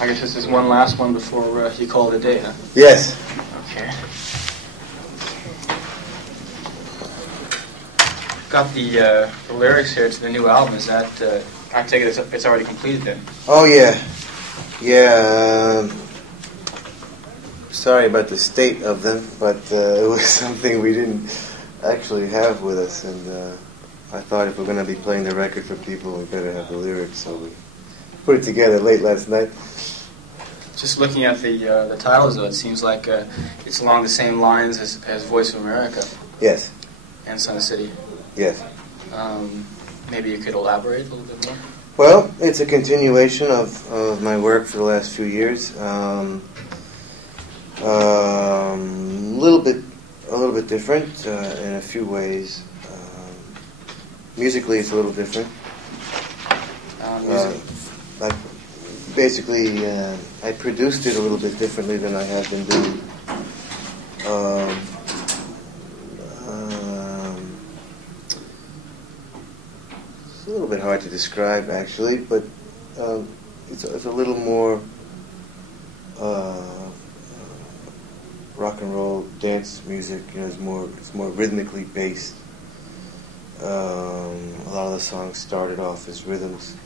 I guess this is one last one before you call it a day, huh? Yes. Okay. Got the lyrics here to the new album. Is that, I take it it's already completed then? Oh, yeah. Yeah. Sorry about the state of them, but it was something we didn't actually have with us, and I thought if we're going to be playing the record for people, we better have the lyrics, so we put it together late last night. Just looking at the titles, though, it seems like it's along the same lines as Voice of America. Yes. And Sun City. Yes. Maybe you could elaborate a little bit more? Well, it's a continuation of my work for the last few years. A little bit different in a few ways. Musically, it's a little different. I produced it a little bit differently than I have been doing. It's a little bit hard to describe, actually, but it's a little more rock and roll dance music. You know, it's more rhythmically based. A lot of the songs started off as rhythms.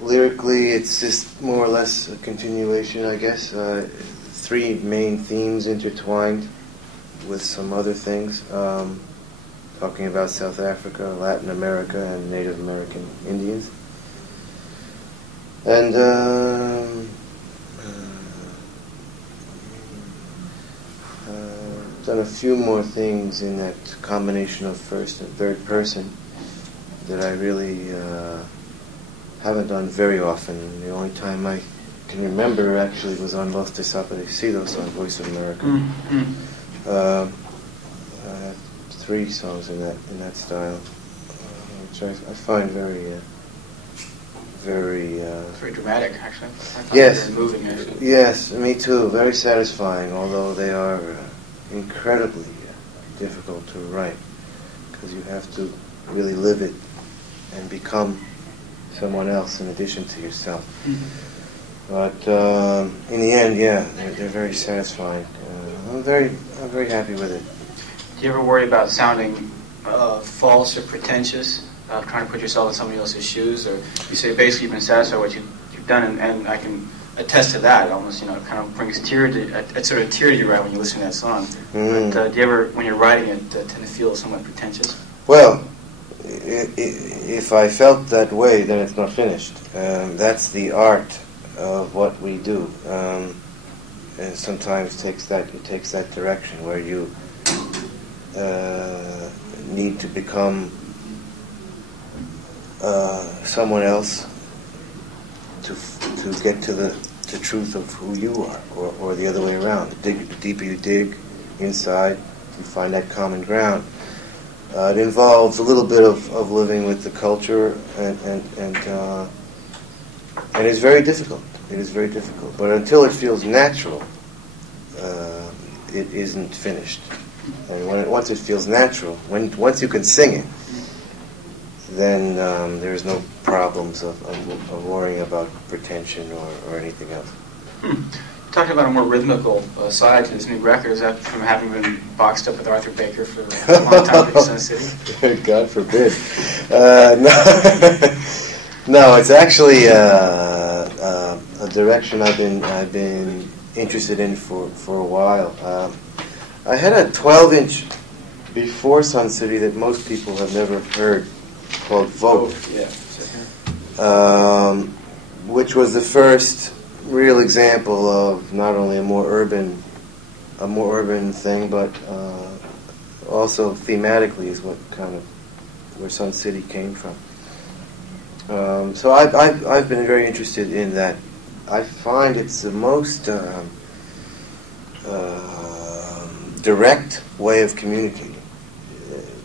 Lyrically, it's just more or less a continuation, I guess. Three main themes intertwined with some other things. Talking about South Africa, Latin America, and Native American Indians. And done a few more things in that combination of first and third person that I really haven't done very often. The only time I can remember actually was on Los Desaparecidos on Voice of America. I have 3 songs in that style, which I find very dramatic, actually. Yes, very moving, actually. Yes, me too. Very satisfying, although they are incredibly difficult to write, because you have to really live it and become someone else in addition to yourself. But in the end, yeah, they're very satisfying. I'm very happy with it. Do you ever worry about sounding false or pretentious, trying to put yourself in somebody else's shoes? Or you say basically you've been satisfied with what you've done, and I can attest to that. It almost, it kind of brings a sort of tear to your eye when you listen to that song. But do you ever, when you're writing it, tend to feel somewhat pretentious? Well, if I felt that way, then it's not finished. That's the art of what we do. And sometimes it takes that direction where you need to become someone else to get to the truth of who you are, or the other way around. The deeper you dig inside, you find that common ground. It involves a little bit of living with the culture, and it's very difficult. It is very difficult. But until it feels natural, it isn't finished. And once it feels natural, once you can sing it, then there's no problems of worrying about pretension or anything else. Talking about a more rhythmical side to this new record, is that from having been boxed up with Arthur Baker for a long time in Sun City? God forbid. No, it's actually a direction I've been interested in for a while. I had a 12-inch before Sun City that most people have never heard, called Vote, which was the first real example of not only a more urban thing, but also thematically is what kind of where Sun City came from. So I've been very interested in that. I find it's the most direct way of communicating.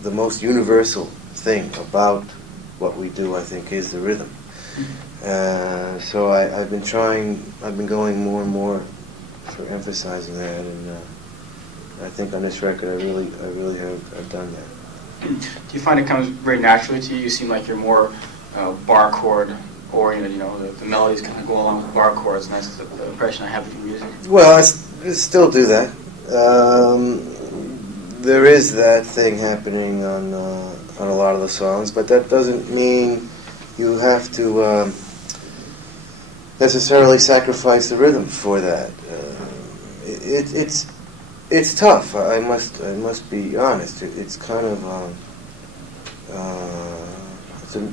The most universal thing about what we do, I think, is the rhythm. So I've been going more and more for emphasizing that, and I think on this record I really have done that. Do you find it comes very naturally to you? You seem like you're more bar chord or the melodies kind of go along with bar chords, and that's the impression I have of your music. Well, I still do that. There is that thing happening on a lot of the songs, but that doesn't mean you have to necessarily sacrifice the rhythm for that. It's tough. I must be honest. It's kind of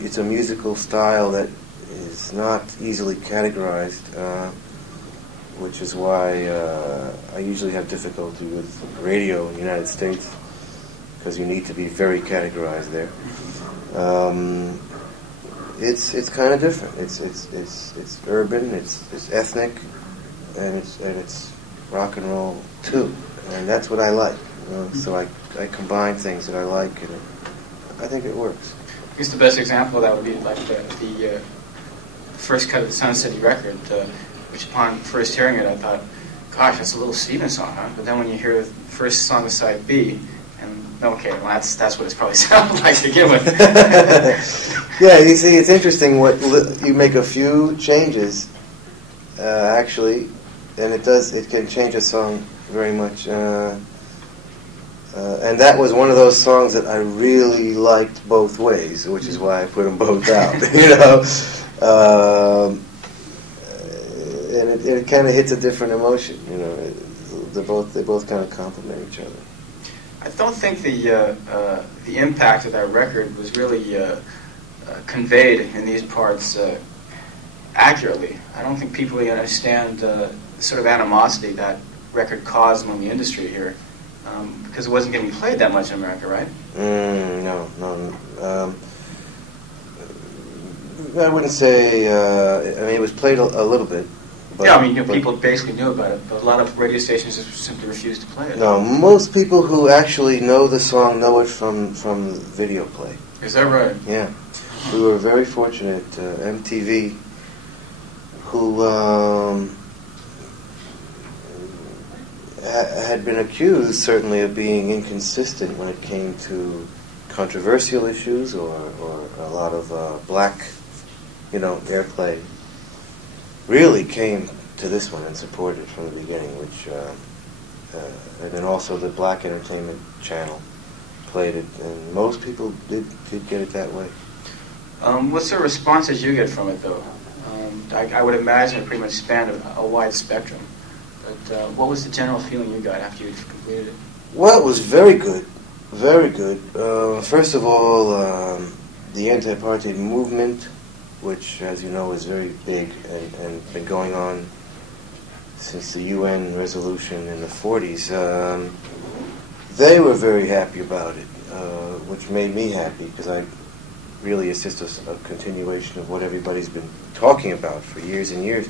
it's a musical style that is not easily categorized, which is why I usually have difficulty with radio in the United States, because you need to be very categorized there. It's kind of different. It's urban. It's ethnic, and it's rock and roll too, and that's what I like. So I combine things that I like, and I think it works. I guess the best example of that would be like the first cut of the Sun City record, which upon first hearing it, I thought, gosh, that's a little Stevens song, huh? But then when you hear the first song of side B, and okay, well that's what it's probably sounded like to begin with. Yeah, you see, it's interesting what you make a few changes, actually, and it can change a song very much. And that was one of those songs that I really liked both ways, which is why I put them both out. And it kind of hits a different emotion. They both kind of complement each other. I don't think the impact of that record was really conveyed in these parts accurately. I don't think people really understand the sort of animosity that record caused among the industry here. Because it wasn't getting played that much in America, right? No. I wouldn't say. It was played a little bit. But, yeah, people basically knew about it, but a lot of radio stations just simply refused to play it. No, most people who actually know the song know it from video play. Is that right? Yeah, we were very fortunate. MTV, who had been accused, certainly, of being inconsistent when it came to controversial issues or a lot of black, airplay, really came to this one and supported it from the beginning, which, and then also the Black Entertainment Channel played it, and most people did get it that way. What's the responses you get from it, though? I would imagine it pretty much spanned a wide spectrum. But what was the general feeling you got after you completed it? Well, it was very good. Very good. First of all, the anti-apartheid movement, which, as you know, is very big and been going on since the UN resolution in the 40s, they were very happy about it, which made me happy, because it's just a continuation of what everybody's been talking about for years and years.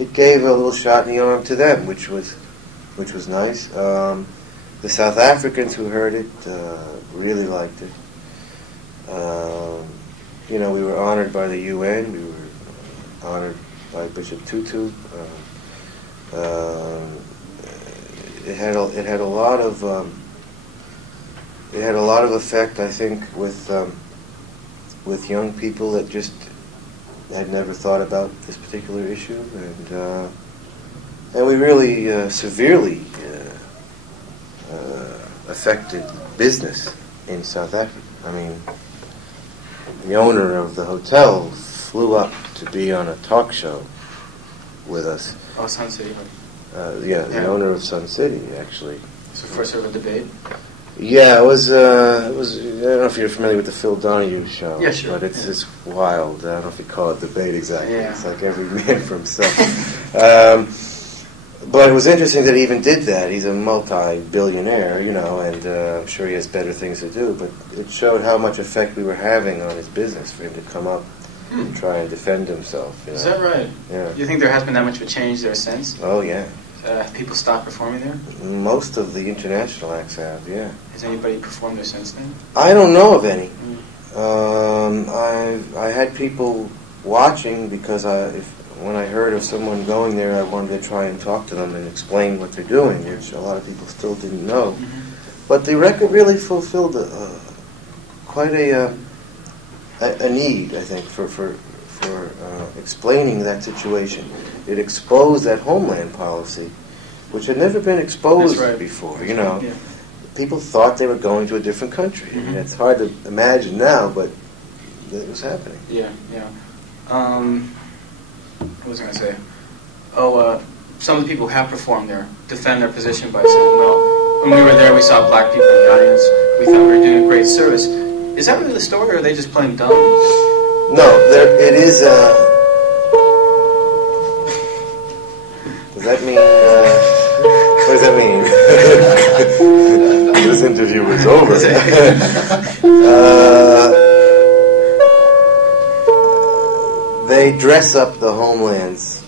It gave a little shot in the arm to them, which was nice. The South Africans who heard it really liked it. We were honored by the UN. We were honored by Bishop Tutu. It had a lot of effect, I think, with young people that just had never thought about this particular issue, and we really severely affected business in South Africa. I mean, the owner of the hotel flew up to be on a talk show with us. Oh, Sun City. The owner of Sun City, actually. So for sort of a debate? Yeah, it was. I don't know if you're familiar with the Phil Donahue show. Yeah, sure. But it's wild. I don't know if you call it debate exactly. Yeah. It's like every man for himself. But it was interesting that he even did that. He's a multi-billionaire, and I'm sure he has better things to do. But it showed how much effect we were having on his business for him to come up and try and defend himself. Is that right? Yeah. Do you think there has been that much of a change there since? Oh, yeah. Have people stopped performing there? Most of the international acts have, yeah. Has anybody performed there since then? I don't know of any. I had people watching because when I heard of someone going there, I wanted to try and talk to them and explain what they're doing, which a lot of people still didn't know. Mm-hmm. But the record really fulfilled quite a need, I think, for for explaining that situation. It exposed that homeland policy, which had never been exposed before. You know, people thought they were going to a different country. I mean, it's hard to imagine now, but it was happening. Yeah. What was I going to say? Some of the people who have performed there defend their position by saying, well, when we were there, we saw black people in the audience. We thought we were doing a great service. Is that really the story, or are they just playing dumb? No, it is. Does that mean? What does that mean? This interview was over. They dress up the homelands.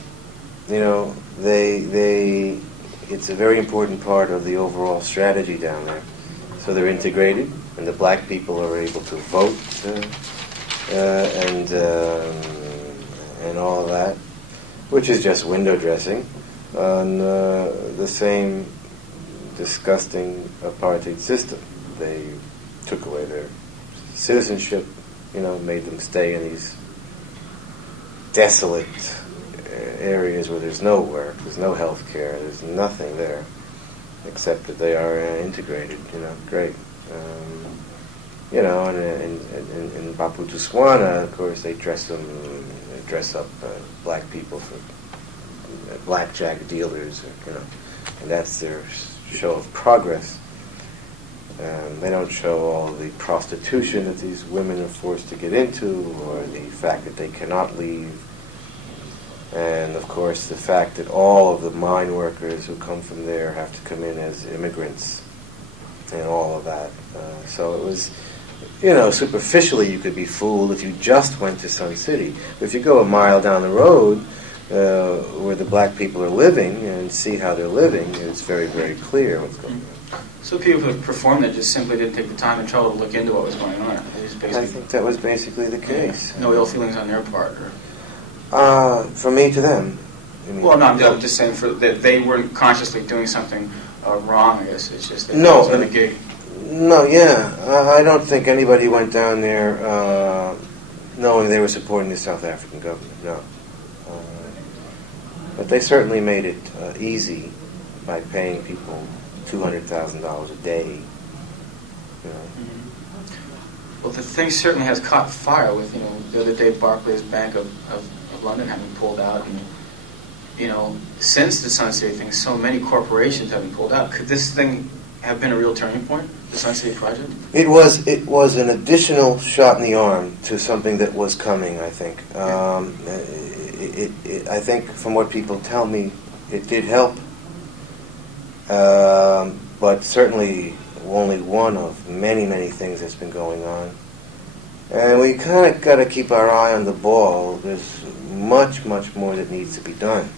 You know, it's a very important part of the overall strategy down there. So they're integrated, and the black people are able to vote and all of that, which is just window dressing on the same disgusting apartheid system. They took away their citizenship, you know, made them stay in these desolate areas where there's no work, there's no health care, there's nothing there, except that they are integrated, you know, great. You know, and in Bophuthatswana, of course, they dress up black people for blackjack dealers, you know, and that's their show of progress. They don't show all the prostitution that these women are forced to get into, or the fact that they cannot leave, and of course the fact that all of the mine workers who come from there have to come in as immigrants, and all of that. So it was, you know, superficially you could be fooled if you just went to Sun City. But if you go a mile down the road where the black people are living and see how they're living, it's very, very clear what's going on. So people who performed there just simply didn't take the time and trouble to look into what was going on. I think that was basically the case. No ill feelings on their part? From me to them. Well, no, I'm just saying that they weren't consciously doing something wrong, I guess. It's just that no, it was a gig. No, yeah. I don't think anybody went down there knowing they were supporting the South African government, no. But they certainly made it easy by paying people $200,000 a day. You know. Well, the thing certainly has caught fire with, you know, the other day Barclays Bank of London having pulled out, and, you know, since the Sun City thing, so many corporations have been pulled out. Could this thing have been a real turning point, the Sun City project? It was an additional shot in the arm to something that was coming, I think. I think from what people tell me, it did help. But certainly only one of many, many things that's been going on. And we kind of got to keep our eye on the ball. There's much, much more that needs to be done.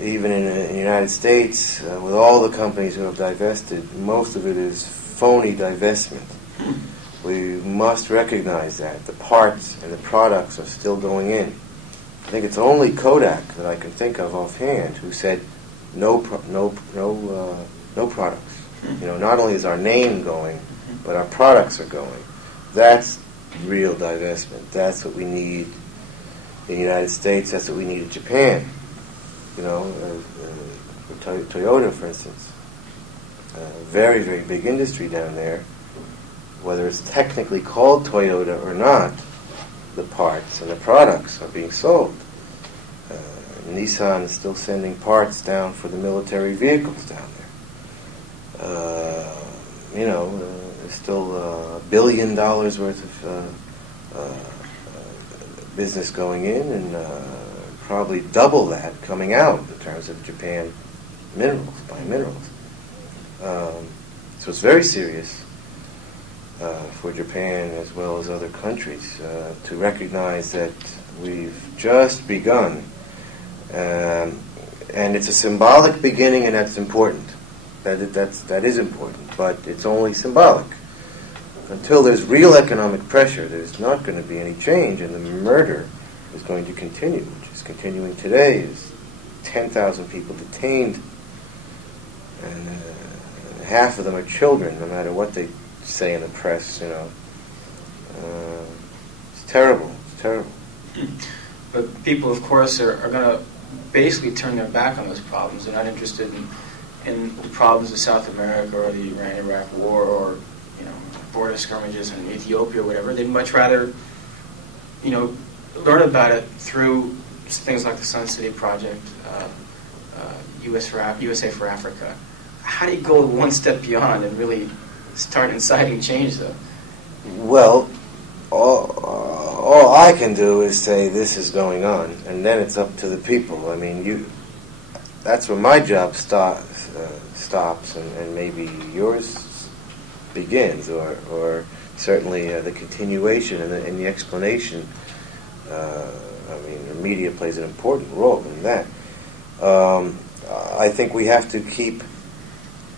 Even in the United States, with all the companies who have divested, most of it is phony divestment. We must recognize that. The parts and the products are still going in. I think it's only Kodak that I can think of offhand who said no products. You know, not only is our name going, but our products are going. That's real divestment. That's what we need in the United States. That's what we need in Japan. You know, Toyota, for instance, very, very big industry down there. Whether it's technically called Toyota or not, the parts and the products are being sold. Nissan is still sending parts down for the military vehicles down there. You know, there's still $1 billion worth of business going in, and probably double that coming out in terms of Japan minerals, buying minerals. So it's very serious for Japan as well as other countries to recognize that we've just begun. And it's a symbolic beginning, and that's important. That is important, but it's only symbolic. Until there's real economic pressure, there's not going to be any change, and the murder is going to continue, which is continuing today. Is 10,000 people detained, and half of them are children, no matter what they say in the press, you know. terrible. It's terrible. But people, of course, are going to basically turn their back on those problems. They're not interested in the problems of South America or the Iran-Iraq war or, border skirmishes in Ethiopia or whatever. They'd much rather, learn about it through things like the Sun City Project, USA for Africa. How do you go one step beyond and really start inciting change, though? Well, all I can do is say this is going on, and then it's up to the people. I mean, that's where my job stops, and maybe yours begins, or certainly the continuation and the explanation. The media plays an important role in that. I think we have to keep,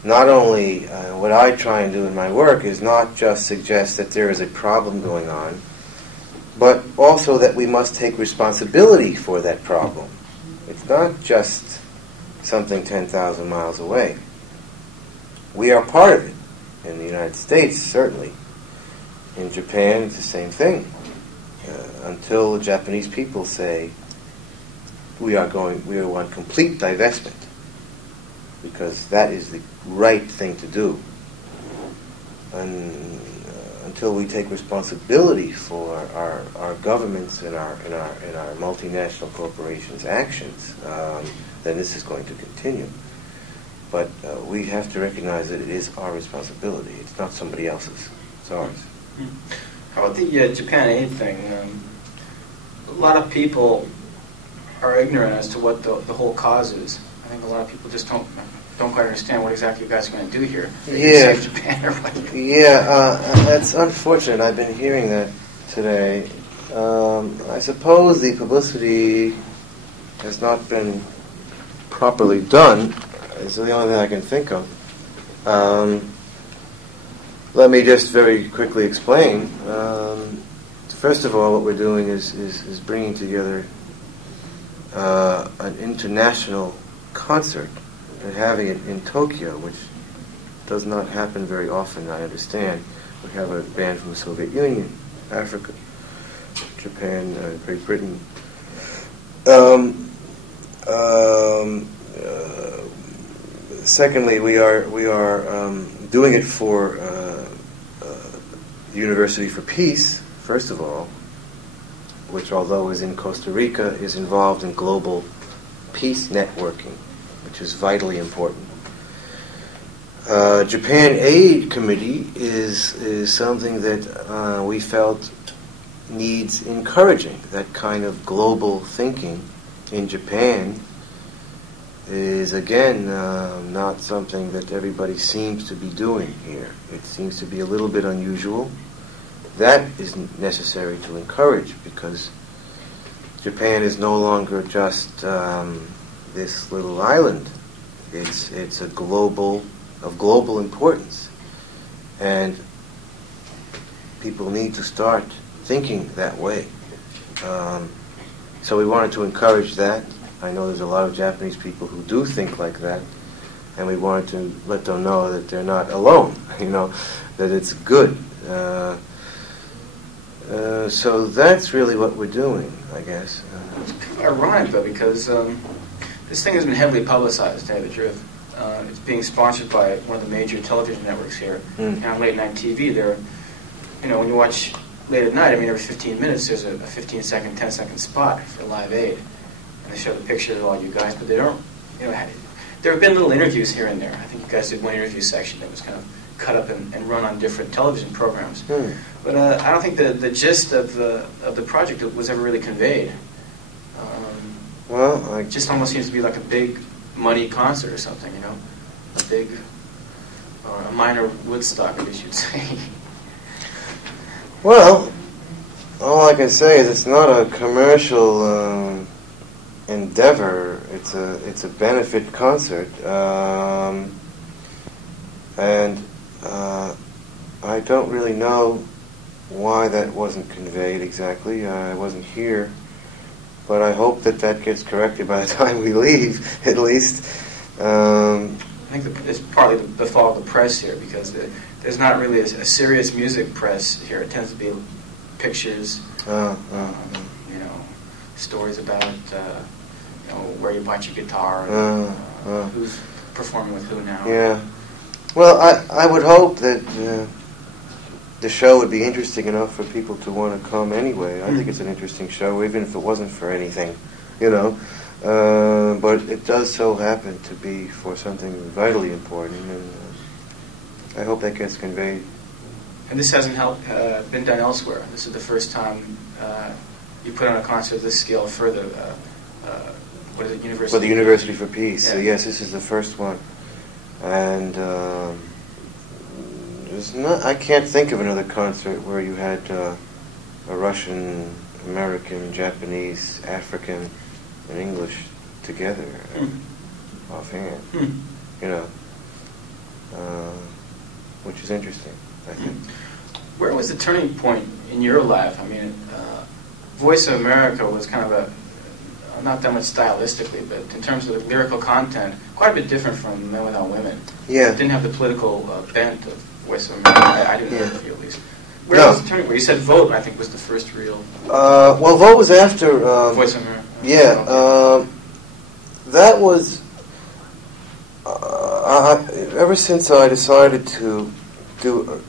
not only what I try and do in my work is not just suggest that there is a problem going on, but also that we must take responsibility for that problem. It's not just something 10,000 miles away. We are part of it. In the United States, certainly. In Japan, it's the same thing. Until the Japanese people say, we want complete divestment, because that is the right thing to do. And until we take responsibility for our governments and our multinational corporations' actions, then this is going to continue. But we have to recognize that it is our responsibility. It's not somebody else's. It's ours. How about the Japan aid thing? A lot of people are ignorant as to what the whole cause is. I think a lot of people just don't quite understand what exactly you guys are going to do here. Yeah. Save Japan or what? Yeah, that's unfortunate. I've been hearing that today. I suppose the publicity has not been properly done. It's the only thing I can think of. Let me just very quickly explain. First of all, what we're doing is bringing together an international concert and having it in Tokyo, which does not happen very often, I understand. We have a band from the Soviet Union, Africa, Japan, Great Britain. Secondly, we are doing it for the University for Peace, first of all, which, although is in Costa Rica, is involved in global peace networking, which is vitally important. Japan Aid Committee is something that we felt needs encouraging. That kind of global thinking in Japan is, again, not something that everybody seems to be doing here. It seems to be a little bit unusual. That is necessary to encourage, because Japan is no longer just this little island. It's a global importance, and people need to start thinking that way. So we wanted to encourage that. I know there's a lot of Japanese people who do think like that, and we wanted to let them know that they're not alone, that it's good. So that's really what we're doing, I guess. It's kind of ironic, though, because this thing has been heavily publicized, to tell you the truth. It's being sponsored by one of the major television networks here. And on late night TV, there, when you watch late at night, every 15 minutes there's a 15-second, 10-second spot for Live Aid. And they show the pictures of all you guys, but they don't, there have been little interviews here and there. I think you guys did one interview section that was kind of cut up and run on different television programs. But I don't think the gist of the project was ever really conveyed. It just almost seems to be like a big money concert or something, a big, or a minor Woodstock, I guess you'd say. Well, all I can say is it's not a commercial endeavor. It's a benefit concert, and I don't really know why that wasn't conveyed exactly. I wasn't here, but I hope that gets corrected by the time we leave, at least. I think it's partly the fault of the press here, because there's not really a serious music press here. It tends to be pictures, you know, stories about you know, where you bought your guitar, who's performing with who now. Yeah. Well, I would hope that the show would be interesting enough for people to want to come anyway. I think it's an interesting show, even if it wasn't for anything, you know. But it does so happen to be for something vitally important, and I hope that gets conveyed. And this hasn't been done elsewhere. This is the first time you put on a concert of this scale for the what is it, University? For the University for Peace. Yeah. So yes, this is the first one, and I can't think of another concert where you had a Russian, American, Japanese, African, and English together offhand. You know, which is interesting, I think. Where was the turning point in your life? I mean, Voice of America was kind of not that much stylistically, but in terms of the lyrical content, quite a bit different from Men Without Women. Yeah. It didn't have the political bent of Voice of America. I didn't know for you, at least. Where was the turning point? You said Vote, I think, was the first real... well, Vote was after... Voice of America. Yeah. That was... ever since I decided to do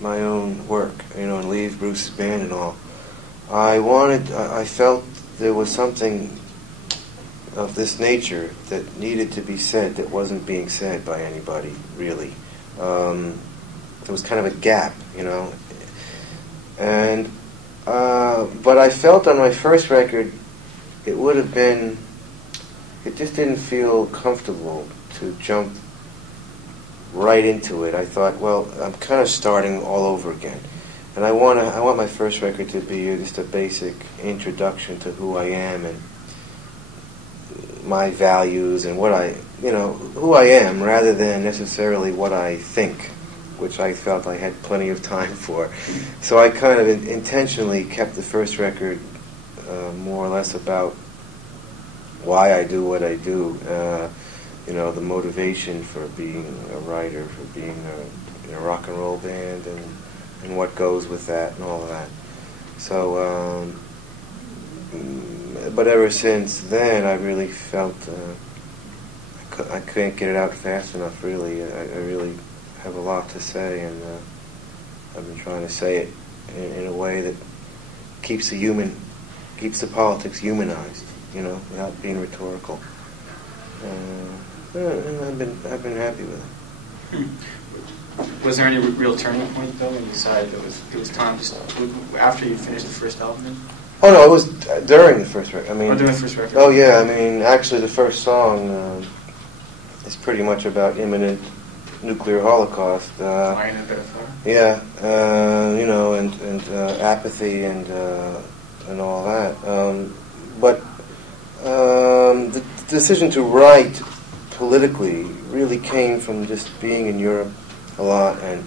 my own work, you know, and leave Bruce's band and all, I felt there was something of this nature that needed to be said that wasn't being said by anybody, really. There was kind of a gap, you know. And but I felt on my first record it would have been, it just didn't feel comfortable to jump right into it. I thought, well, I'm kind of starting all over again, and I want my first record to be just a basic introduction to who I am and my values and what who I am, rather than necessarily what I think, which I felt I had plenty of time for. So I kind of intentionally kept the first record more or less about why I do what I do. You know, the motivation for being a writer, for being in a rock and roll band, and what goes with that and all of that. So, but ever since then, I really felt I couldn't get it out fast enough, really. I really have a lot to say, and I've been trying to say it in a way that keeps the politics humanized, you know, without being rhetorical. I've been happy with it. Was there any real turning point, though, when you decided it was time to after you finished the first album? Then? Oh no, it was during the first record. I mean, during the first record. Oh yeah, I mean, actually, the first song is pretty much about imminent nuclear holocaust. Flying in a bit of fire. Yeah, you know, and apathy and all that. But the decision to write politically really came from just being in Europe a lot and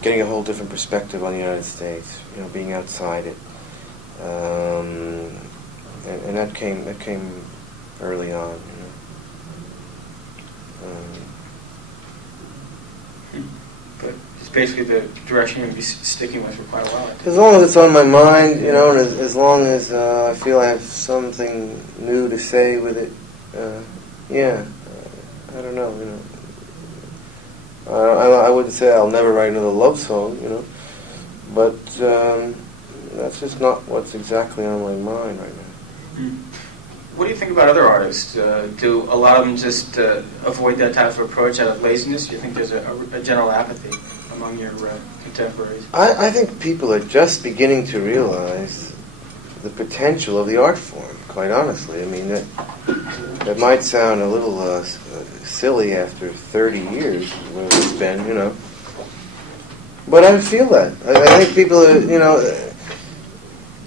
getting a whole different perspective on the United States. You know, being outside it, and that came early on. You know. But it's basically the direction you're going to be sticking with for quite a while. As long as it's on my mind, you know, and as long as I feel I have something new to say with it, yeah, I don't know, you know. I wouldn't say I'll never write another love song, you know, but that's just not what's exactly on my mind right now. What do you think about other artists? Do a lot of them just avoid that type of approach out of laziness? Do you think there's a general apathy among your contemporaries? I think people are just beginning to realize the potential of the art form, quite honestly. I mean, that might sound a little silly after 30 years, where it's been, you know. But I feel that. I think people are, you know,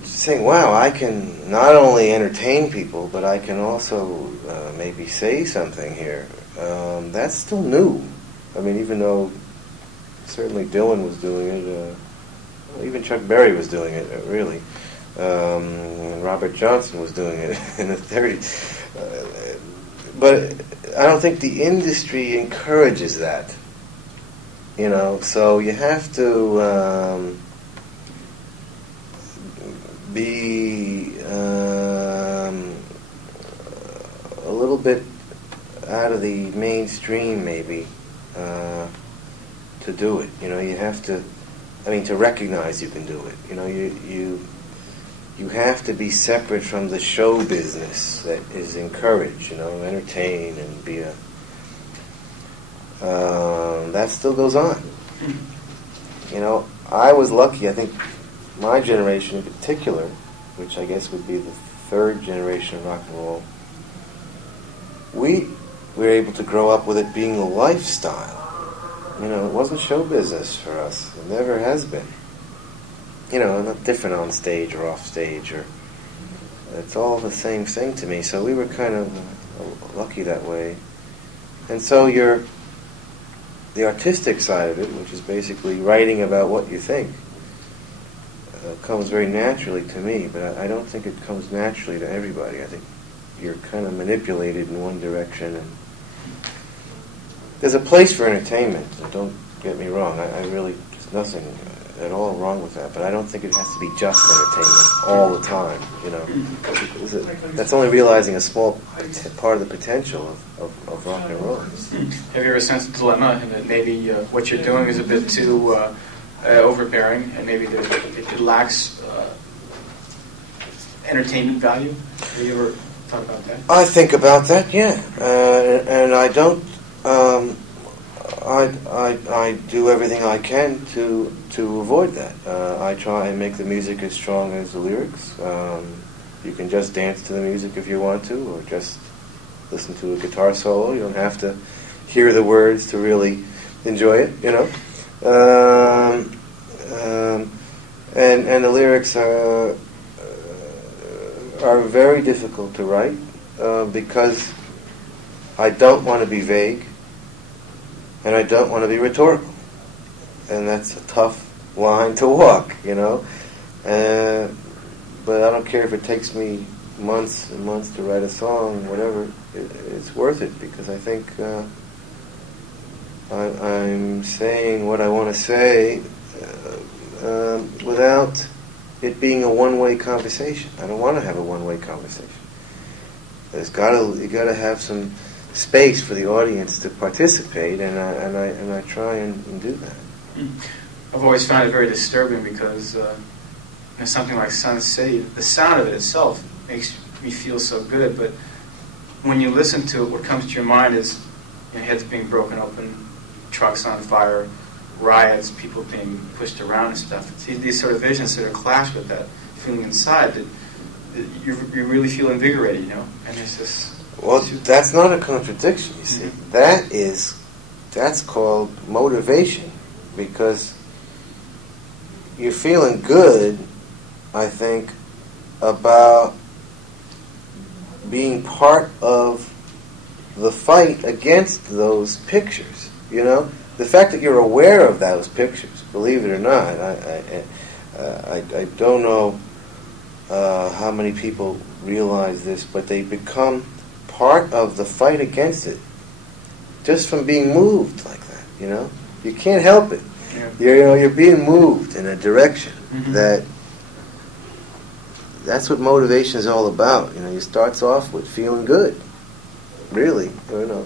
saying, wow, I can not only entertain people, but I can also maybe say something here. That's still new. I mean, even though certainly Dylan was doing it, even Chuck Berry was doing it, really. Robert Johnson was doing it in the 30s. But I don't think the industry encourages that. you know. So you have to be a little bit out of the mainstream, maybe, to do it. You know, you have to, I mean, to recognize you can do it. You know, you have to be separate from the show business that is encouraged, you know, entertain and be a... that still goes on. You know, I was lucky, I think my generation in particular, which I guess would be the third generation of rock and roll, we were able to grow up with it being a lifestyle. You know, it wasn't show business for us. It never has been. You know, not different on stage or off stage, or it's all the same thing to me. So we were kind of lucky that way. And so the artistic side of it, which is basically writing about what you think, comes very naturally to me. But I don't think it comes naturally to everybody. I think you're kind of manipulated in one direction, and there's a place for entertainment. Don't get me wrong. I really, there's nothing at all wrong with that. But I don't think it has to be just entertainment all the time. You know, that's only realizing a small part of the potential of rock and roll. Have you ever sensed a dilemma in that maybe what you're doing is a bit too overbearing, and maybe it lacks entertainment value? Have you ever thought about that? I think about that, yeah, and I don't. I do everything I can to avoid that. I try and make the music as strong as the lyrics. You can just dance to the music if you want to, or just listen to a guitar solo. You don't have to hear the words to really enjoy it, you know. And the lyrics are very difficult to write because I don't want to be vague. And I don't want to be rhetorical. And that's a tough line to walk, you know. But I don't care if it takes me months and months to write a song, whatever. It's worth it, because I think I'm saying what I want to say without it being a one-way conversation. I don't want to have a one-way conversation. You gotta have some space for the audience to participate, and I try and do that. I've always found it very disturbing because something like Sun City, the sound of it itself makes me feel so good, but when you listen to it, what comes to your mind is heads being broken open, trucks on fire, riots, people being pushed around and stuff. It's these sort of visions that are clash with that feeling inside that you really feel invigorated, you know, and it's this... Well, that's not a contradiction, you see. That's called motivation, because you're feeling good, I think, about being part of the fight against those pictures, you know? The fact that you're aware of those pictures, believe it or not, I don't know how many people realize this, but they become part of the fight against it just from being moved like that, you know? You can't help it. Yeah. You're being moved in a direction that's what motivation is all about. You know, it starts off with feeling good, really, you know,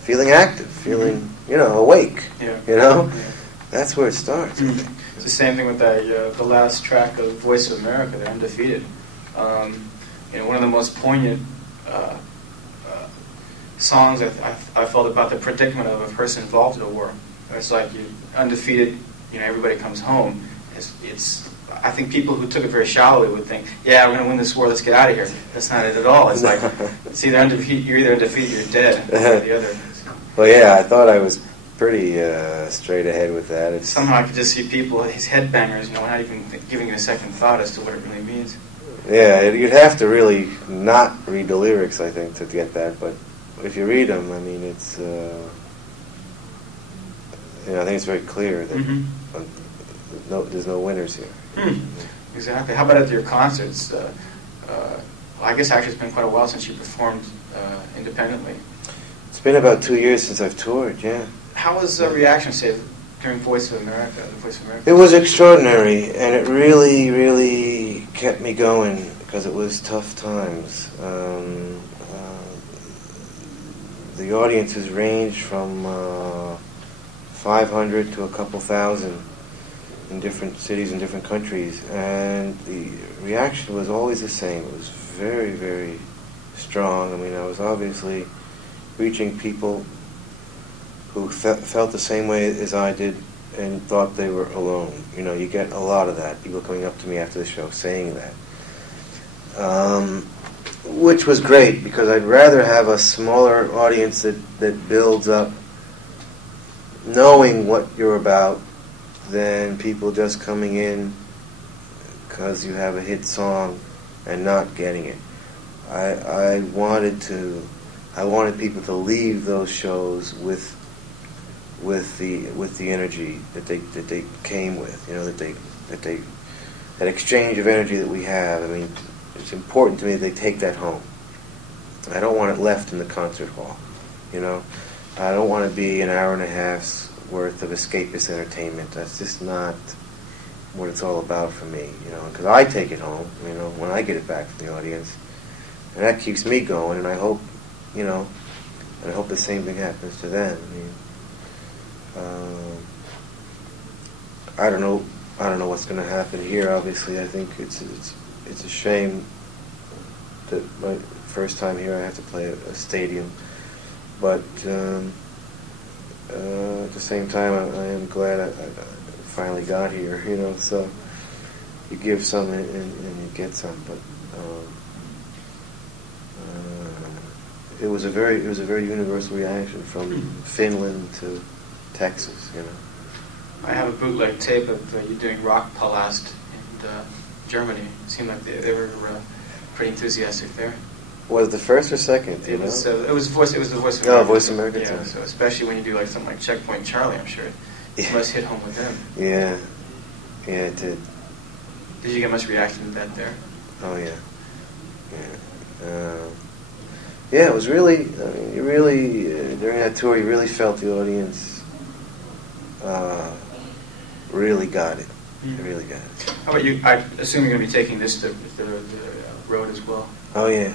feeling active, feeling, you know, awake, you know? Yeah. That's where it starts. It's the same thing with the last track of Voice of America, the Undefeated. One of the most poignant songs I felt about the predicament of a person involved in a war. It's like you undefeated, everybody comes home. I think people who took it very shallowly would think, yeah, we're going to win this war, let's get out of here. That's not it at all. It's like, it's either you're either undefeated or you're dead. Or the other. Well, yeah, I thought I was pretty straight ahead with that. Somehow I could just see people, his headbangers, not even giving it a second thought as to what it really means. Yeah, you'd have to really not read the lyrics, I think, to get that. But if you read them, I mean, it's, I think it's very clear that there's no winners here. Exactly. How about at your concerts? I guess actually it's been quite a while since you performed independently. It's been about 2 years since I've toured, yeah. How was the reaction, say, during Voice of America? The Voice of America? It was extraordinary, and it really, really kept me going because it was tough times. The audiences ranged from 500 to a couple thousand in different cities and different countries, and the reaction was always the same. It was very, very strong. I mean, I was obviously reaching people who felt the same way as I did and thought they were alone. You know, you get a lot of that, people coming up to me after the show saying that. Which was great, because I'd rather have a smaller audience that builds up knowing what you're about than people just coming in because you have a hit song and not getting it. I wanted people to leave those shows with the energy that they came with, you know, that exchange of energy that we have. I mean, it's important to me that they take that home. I don't want it left in the concert hall, you know. I don't want to be an hour and a half's worth of escapist entertainment. That's just not what it's all about for me, you know, because I take it home, you know, when I get it back from the audience, and that keeps me going, and I hope, you know, and I hope the same thing happens to them. I mean, I don't know what's going to happen here. Obviously, I think it's a shame that my first time here I have to play a stadium, but at the same time I am glad I finally got here. You know, so you give some and you get some, but it was a very universal reaction from Finland to Texas, you know. I have a bootleg tape of you doing Rock Palast in Germany. It seemed like they were pretty enthusiastic there. Was it the first or second? It was the Voice of America. Oh, Voice of America. Yeah, so especially when you do like something like Checkpoint Charlie, I'm sure it must hit home with them. Yeah, it did. Did you get much reaction to that there? Oh yeah. Yeah, it was really. I mean, you really during that tour, you really felt the audience. Really got it. Mm. Really got it. How about you? I assume you're going to be taking this to the road as well. Oh yeah.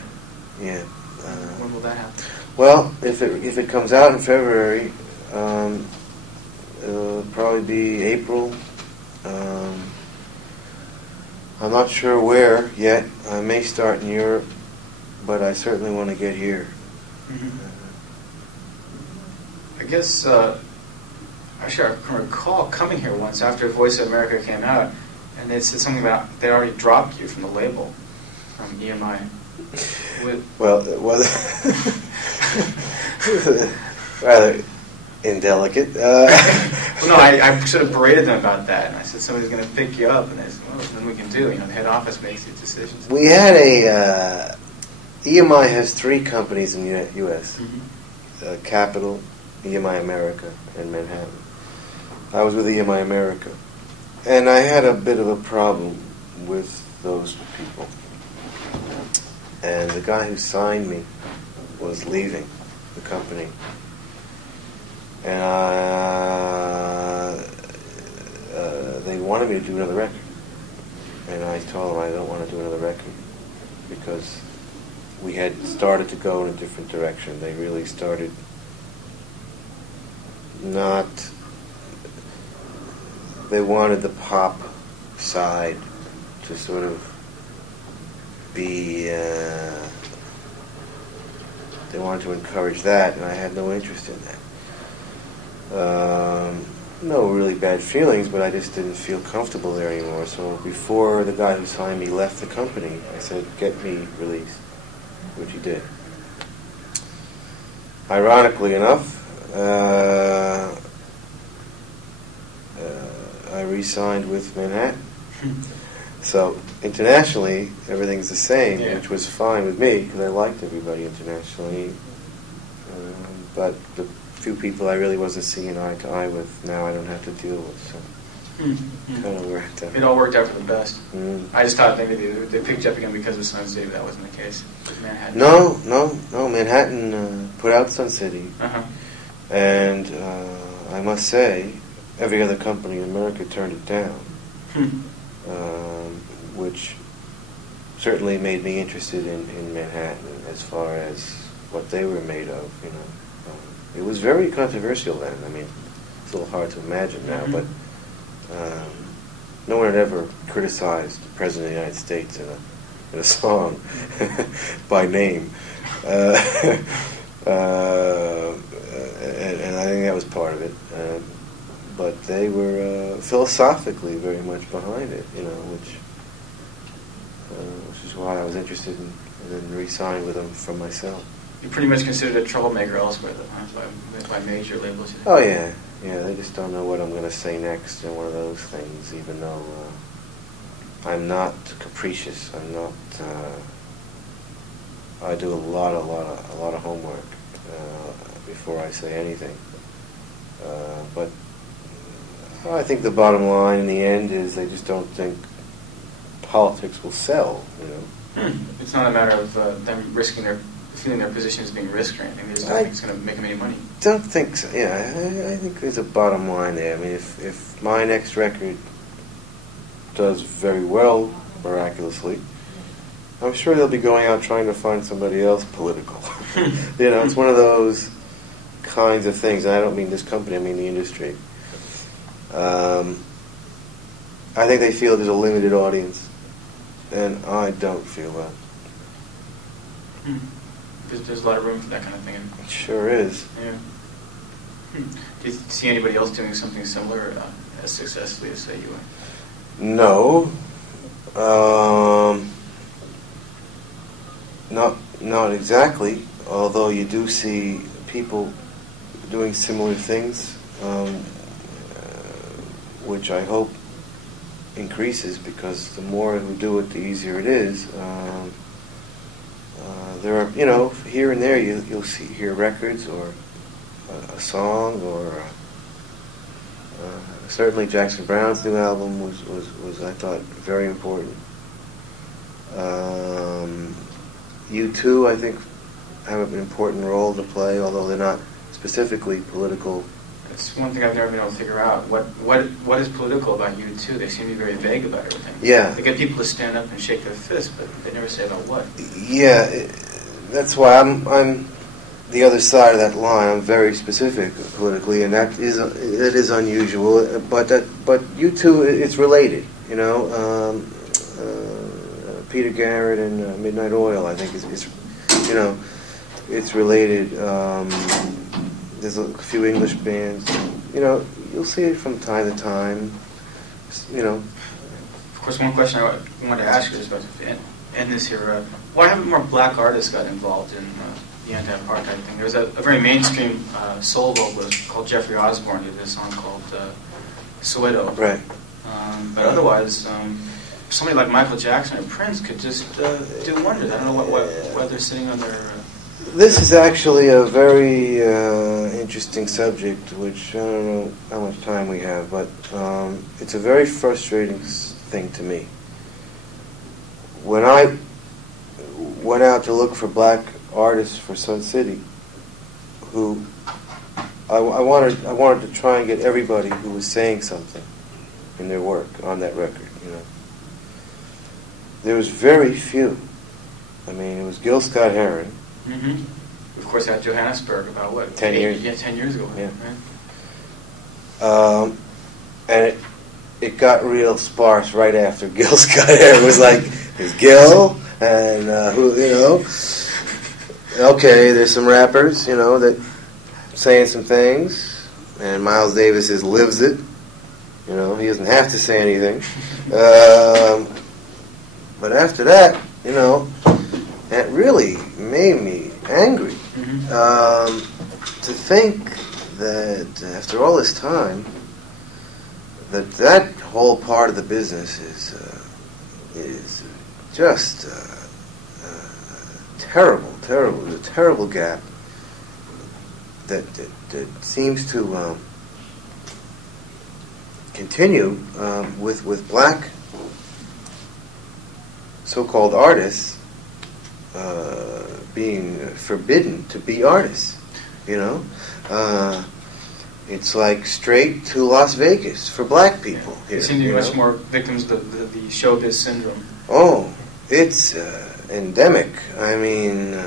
When will that happen? Well, if it comes out in February, it'll probably be April. I'm not sure where yet. I may start in Europe, but I certainly want to get here. Mm-hmm. I guess. Actually, I can recall coming here once after Voice of America came out, and they said something about they already dropped you from the label, from EMI. Well, it was rather indelicate. Well, no, I sort of berated them about that, and I said somebody's going to pick you up, and they said, well, there's nothing we can do. You know, the head office makes these decisions. We had EMI has 3 companies in the U.S. Mm-hmm. Capitol, EMI America, and Manhattan. I was with EMI America, and I had a bit of a problem with those people. And the guy who signed me was leaving the company, and they wanted me to do another record. And I told them I don't want to do another record because we had started to go in a different direction. They really started not. They wanted the pop side to sort of be. They wanted to encourage that, and I had no interest in that. No really bad feelings, but I just didn't feel comfortable there anymore. So before the guy who signed me left the company, I said, "Get me released," which he did. Ironically enough, I re-signed with Manhattan. So internationally, everything's the same, which was fine with me because I liked everybody internationally. But the few people I really wasn't seeing eye to eye with, now I don't have to deal with. So kind of worked out. It all worked out for the best. Mm. I just thought maybe they picked you up again because of Sun City, but that wasn't the case. Manhattan. No. Manhattan put out Sun City, Uh-huh. and I must say, every other company in America turned it down, which certainly made me interested in Manhattan as far as what they were made of. It was very controversial then. I mean, it's a little hard to imagine now, but no one had ever criticized the President of the United States in a song by name. And I think that was part of it. But they were philosophically very much behind it, which is why I was interested in re-signed with them for myself. You're pretty much considered a troublemaker elsewhere, though, huh? by major labels. Oh, yeah. Yeah, they just don't know what I'm going to say next, and one of those things, even though I'm not capricious. I'm not... I do a lot of homework before I say anything. But I think the bottom line in the end is they just don't think politics will sell, It's not a matter of them feeling their position as being risked or anything. They just don't think it's going to make them any money. Don't think so. Yeah, I think there's a bottom line there. I mean, if my next record does very well, miraculously, I'm sure they'll be going out trying to find somebody else political. It's one of those kinds of things. And I don't mean this company, I mean the industry. I think they feel there's a limited audience, and I don't feel that. There's a lot of room for that kind of thing. It sure is. Yeah. Do you see anybody else doing something similar as successfully as, say, you are? No. Not exactly, although you do see people doing similar things, which I hope increases, because the more who do it, the easier it is. There are, here and there you'll hear records or a song, or certainly Jackson Browne's new album was I thought very important. U2, I think, have an important role to play, although they're not specifically political. It's one thing I've never been able to figure out. What is political about U2? They seem to be very vague about everything. Yeah. They get people to stand up and shake their fists, but they never say about what. Yeah, that's why I'm the other side of that line. I'm very specific politically, and it is unusual. But U2, it's related. Peter Garrett and Midnight Oil, I think, is it's related. There's a few English bands. You'll see it from time to time. Of course, one question I wanted to ask you is about to end this here. Why haven't more black artists got involved in the anti-apartheid thing? There was a very mainstream soul vocalist called Jeffrey Osborne. He did a song called Soweto. Right. But otherwise, somebody like Michael Jackson or Prince could just do wonders. I don't know why they're sitting on their... This is actually a very interesting subject, which I don't know how much time we have, but it's a very frustrating thing to me. When I went out to look for black artists for Sun City, who I wanted to try and get everybody who was saying something in their work on that record, There was very few. I mean, it was Gil Scott-Heron. Mm-hmm. Of course, at Johannesburg, about what? 10 years. Yeah, 10 years ago. Yeah. Right? And it got real sparse right after Gil Scott-Heron. It was like, there's Gil, and okay, there's some rappers, that saying some things, and Miles Davis lives it. He doesn't have to say anything. But after that, that really made me angry. Mm-hmm. To think that after all this time, that whole part of the business is just terrible. There's a terrible gap that seems to continue with black so-called artists being forbidden to be artists. It's like straight to Las Vegas for black people here. They seem to be you much know? more victims of the showbiz syndrome. Oh, it's endemic. I mean,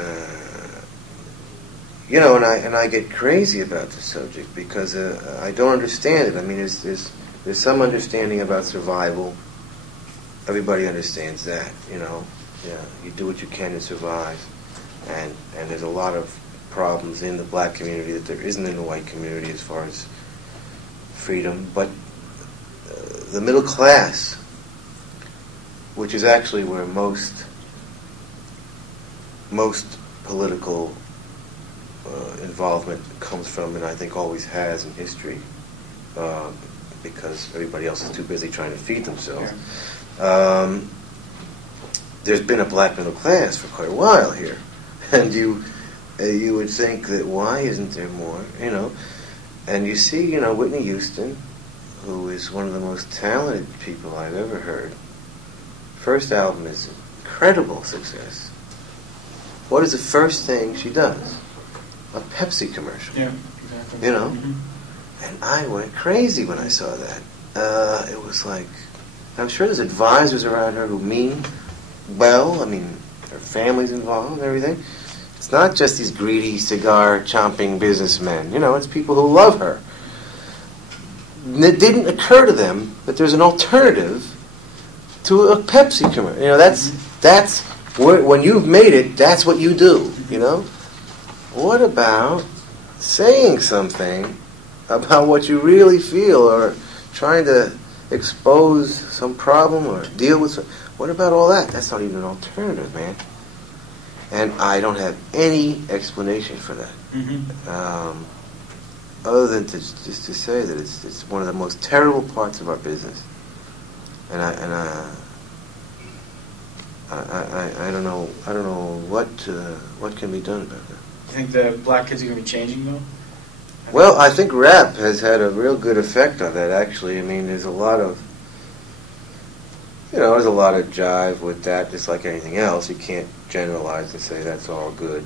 you know, and I get crazy about the subject because I don't understand it. I mean, there's some understanding about survival. Everybody understands that, you know. Yeah, you do what you can to survive, and there's a lot of problems in the black community that there isn't in the white community as far as freedom. But the middle class, which is actually where most political involvement comes from, and I think always has in history, because everybody else is too busy trying to feed themselves. Yeah. There's been a black middle class for quite a while here, and you would think that why isn't there more, you know? And you see, you know, Whitney Houston, who is one of the most talented people I've ever heard. First album is incredible success. What is the first thing she does? A Pepsi commercial. Yeah, exactly. You know? Mm-hmm. And I went crazy when I saw that. It was like, I'm sure there's advisors around her who mean well. I mean, her family's involved and everything. It's not just these greedy, cigar-chomping businessmen. You know, it's people who love her. And it didn't occur to them that there's an alternative to a Pepsi commercial. You know, that's when you've made it, that's what you do, you know? What about saying something about what you really feel, or trying to expose some problem or deal with some... What about all that? That's not even an alternative, man. And I don't have any explanation for that. Mm-hmm. Other than just to say that it's one of the most terrible parts of our business. And I don't know what can be done about that. You think the black kids are going to be changing, though? Well, I think rap has had a real good effect on that, actually. I mean, there's a lot of jive with that, just like anything else. You can't generalize and say that's all good.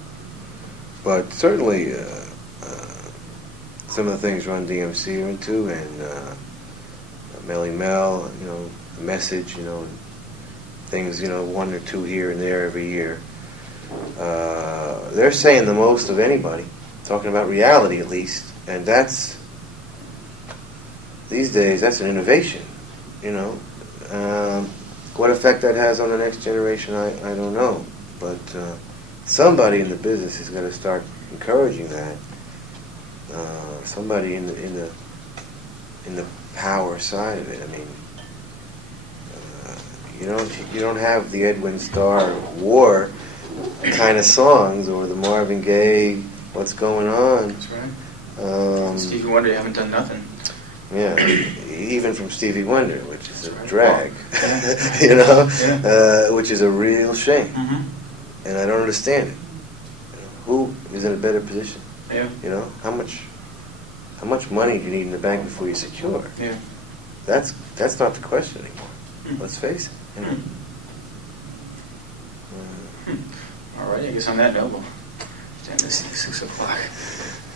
But certainly, some of the things Run DMC are into, and Melly Mel, you know, the Message, you know, things, you know, one or two here and there every year. They're saying the most of anybody, talking about reality at least, and that's, these days, that's an innovation, you know. What effect that has on the next generation, I don't know, but somebody in the business has got to start encouraging that. Somebody in the power side of it. I mean, you don't have the Edwin Starr War kind of songs, or the Marvin Gaye What's Going On. That's right. Stevie Wonder, you haven't done nothing. Yeah, even from Stevie Wonder, which is That's a right. drag, Yeah. you know, Yeah. which is a real shame, Mm-hmm. and I don't understand it. Who is in a better position? Yeah. You know, how much money do you need in the bank before you're secure? Yeah. That's not the question anymore. Let's face it. You know? All right, I guess on that note, we'll stand this 6 o'clock.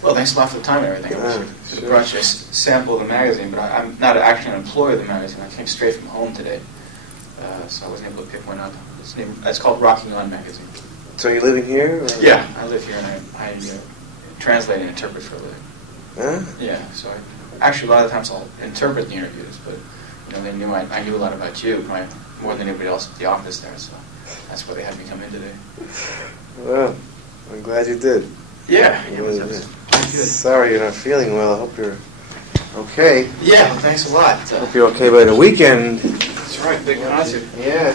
Well, thanks a lot for the time and everything. I Sure. brought you a sample of the magazine, but I'm not actually an employee of the magazine. I came straight from home today, so I wasn't able to pick one up. It's called Rocking On Magazine. So you living here? Or? Yeah, I live here, and I translate and interpret for a living. Huh? Yeah, so actually a lot of times I'll interpret the interviews, but they knew I knew a lot about you, more than anybody else at the office there, so that's why they had me come in today. Well, I'm glad you did. Yeah, You it was really did. good. Sorry you're not feeling well. I hope you're okay. Yeah, well, thanks a lot. Hope you're okay by the weekend. That's right, big concert. Yeah.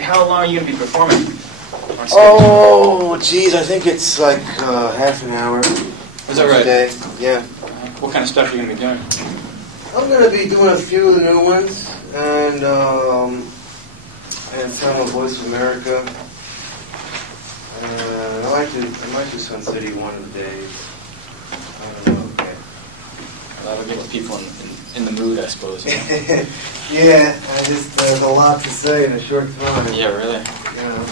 How long are you going to be performing? On stage? Oh, geez, I think it's like half an hour. Is that right? Day. Yeah. What kind of stuff are you going to be doing? I'm going to be doing a few of the new ones, and some of Voice of America. I might do Sun City one of the days. I don't know. Okay. That'll get the people in the mood, I suppose. Yeah, there's a lot to say in a short time. Yeah, really. You know.